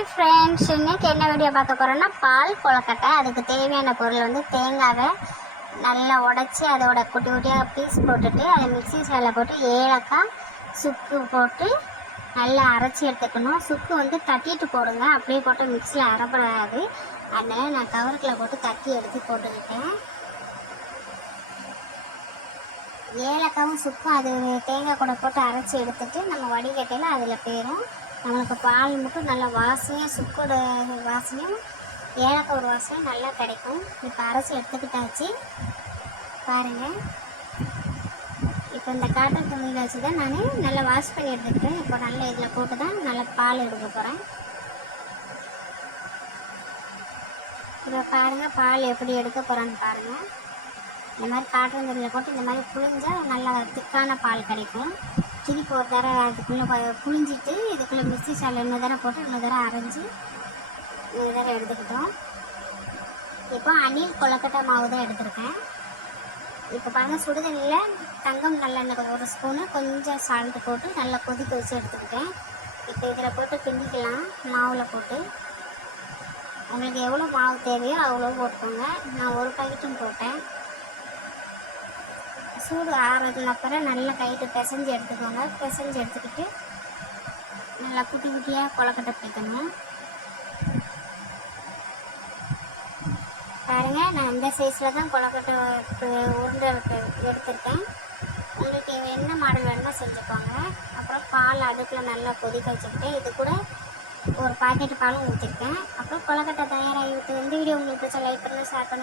Hi friends, இன்றைக்கி என்ன video பார்க்க போகிறோன்னா பால் கொழுக்கட்டை. அதுக்கு தேவையான பொருள் வந்து தேங்காவை நல்லா உடச்சி அதோட குட்டி குட்டியாக பீஸ் போட்டுட்டு அதை மிக்ஸி ஜாரில் போட்டு ஏலக்காய் சுக்கு போட்டு நல்லா அரைச்சி எடுத்துக்கணும். சுக்கு வந்து தட்டிட்டு போடுங்க, அப்படியே போட்டு மிக்ஸியில் அரைப்படாது. அதனால் நான் கவருக்குள்ளே போட்டு தட்டி எடுத்து போட்டுக்கிட்டேன். ஏலக்காவும் சுக்கும் அது தேங்காய் கூட போட்டு அரைச்சி எடுத்துட்டு நம்ம வடிகட்டையில் அதில் போயிடும். நம்மளுக்கு பால் மட்டும் நல்லா வாசனையாக சுக்கோட வாசனையும் ஏலக்காய் ஒரு வாசனையும் நல்லா கிடைக்கும். இப்போ அரைச்சி எடுத்துக்கிட்டாச்சு பாருங்கள். இப்போ இந்த காட்டன் துணியில் வச்சு தான் நான் நல்லா வாஷ் பண்ணி எடுத்துக்கிட்டேன். இப்போ நல்லா இதில் போட்டு தான் நல்லா பால் எடுக்க போகிறேன். இப்போ பாருங்கள் பால் எப்படி எடுக்க போகிறேன்னு பாருங்கள். இந்த மாதிரி காட்டன் துணியில் போட்டு இந்த மாதிரி புழிஞ்சால் நல்லா திக்கான பால் கிடைக்கும். திருப்பி ஒரு தடவை அதுக்குள்ளே புழிஞ்சிட்டு இதுக்குள்ளே மிக்ஸி ஜாரில் இன்னொரு தடவை போட்டு இன்னொரு தடவை அரைஞ்சி இன்னொரு தடவை எடுத்துக்கிட்டோம். இப்போ அணில் கொழுக்கட்டை மாவு தான் எடுத்துருக்கேன். இப்போ பாருங்கள் சுடுதண்ணியில் தங்கம் நல்லெண்ணெய் ஒரு ஸ்பூனு கொஞ்சம் சால்ட்டு போட்டு நல்லா கொதிக்க வச்சு எடுத்துக்கிட்டேன். இப்போ இதில் போட்டு கிண்டிக்கலாம். மாவில் போட்டு உங்களுக்கு எவ்வளோ மாவு தேவையோ அவ்வளோ போட்டுக்கோங்க. நான் ஒரு பாக்கெட்டும் போட்டேன். சூடு ஆறுறதுல அப்புறம் நல்லா கைட்டு பிசைஞ்சு எடுத்துக்கோங்க. பிசைஞ்சு எடுத்துக்கிட்டு நல்லா குட்டி குட்டியாக கொழுக்கட்டை பிடிக்கணும். பாருங்கள், நான் இந்த சைஸில் தான் கொழுக்கட்டை உருண்டை எடுத்துருக்கேன். உங்களுக்கு என்ன மாடல் வேணுமோ செஞ்சுக்கோங்க. அப்புறம் பால் அடுப்பில் நல்லா கொதிக்க வச்சுக்கிட்டு இது கூட ஒரு பாக்கெட் பாலும் ஊற்றிருக்கேன். அப்புறம் கொழுக்கட்டை தயாராகி விட்டு இந்த வீடியோ உங்களுக்கு பிடிச்ச லைக் பண்ணி ஷேர் பண்ணி